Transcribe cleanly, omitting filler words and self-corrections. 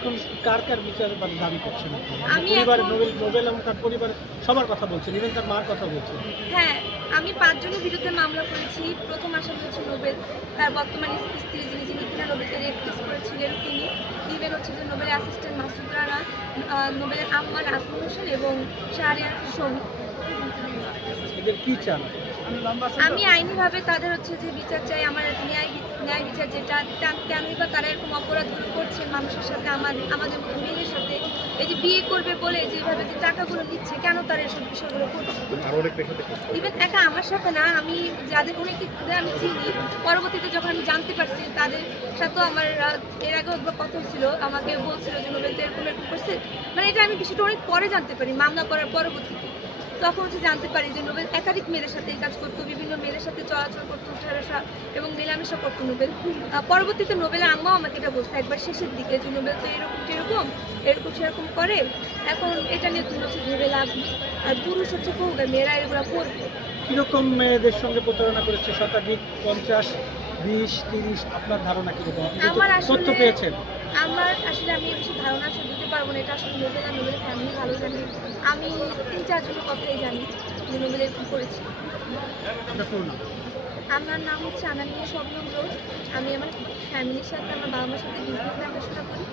এখন কার কার বিচার দাবি করছেন? আমি পরিবার এখন নোবেল এবং তার পরিবার সবার কথা বলছেন, ইভেন তার মার কথা বলছেন। হ্যাঁ, আমি ৫ জনের বিরুদ্ধে মামলা করেছি। প্রথম আসামি হচ্ছে নোবেল, তার বর্তমান স্ত্রী যিনি কিনা নোবেলকে রেপ কেস করেছিলেন তিনি। ইভেন হচ্ছে যে নোবেলের অ্যাসিস্ট্যান্ট মাসুদ রানা, নোবেলের আম্মা নাজমুল হোসেন এবং শাহরিয়ার শমী। এদের কি চান? আমি আইনিভাবে তাদের হচ্ছে যে বিচার চাই, আমার ন্যায় বিচার যেটা কেনই বা তারা এরকম অপরাধগুলো করছে মানুষের সাথে, আমাদের মতো মেয়েদের সাথে। এই যে বিয়ে করবে বলে যেভাবে যে টাকাগুলো নিচ্ছে, কেন তারা এসব বিষয়গুলো করছে? ইভেন একা আমার সাথে না, আমি যাদের অনেকে আমি চিনি, পরবর্তীতে যখন আমি জানতে পারছি তাদের সাথেও আমার এর আগেও একবার কথা ছিল, আমাকে বলছিল যে নোবেল তো এরকম করছে। মানে এটা আমি বিষয়টা অনেক পরে জানতে পারি, মামলা করার পরবর্তীতে। তখন হচ্ছে জানতে পারি যে নোবেল একাধিক মেয়েদের সাথে এই কাজ করতো, বিভিন্ন মেয়েদের সাথে চলাচল করতো, উঠা এবং মেলামেশা করতো নোবেল। পরবর্তীতে নোবেলের আম্মাও আমাকে এটা বলছে একবার শেষের দিকে যে নোবেল তো এরকম সেরকম করে। এখন এটা নিয়ে তুমি হচ্ছে ভেবে লাভ নেই। আর পুরুষ হচ্ছে করবে, মেয়েরা এগুলো করবে। কিরকম মেয়েদের সঙ্গে প্রতারণা করেছে? শতাধিক 50, 20, 30, আপনার ধারণা কিরকম? আপনি আমার তথ্য আসলে পেয়েছেন? আমি এই বিষয়ে ধারণা আসলে দিতে পারবো না, এটা আসলে নোবেল আর নোবেলের ফ্যামিলি ভালো জানে। আমি 3-4 জনের কথাই জানি যে নোবেল এরকম করেছে। আপনার পুরো নাম? আমার নাম হচ্ছে আনানিয়া শবনম রোজ। আমি আমার ফ্যামিলির সাথে, আমার বাবা মার সাথে বিজনেস দেখাশোনা করি।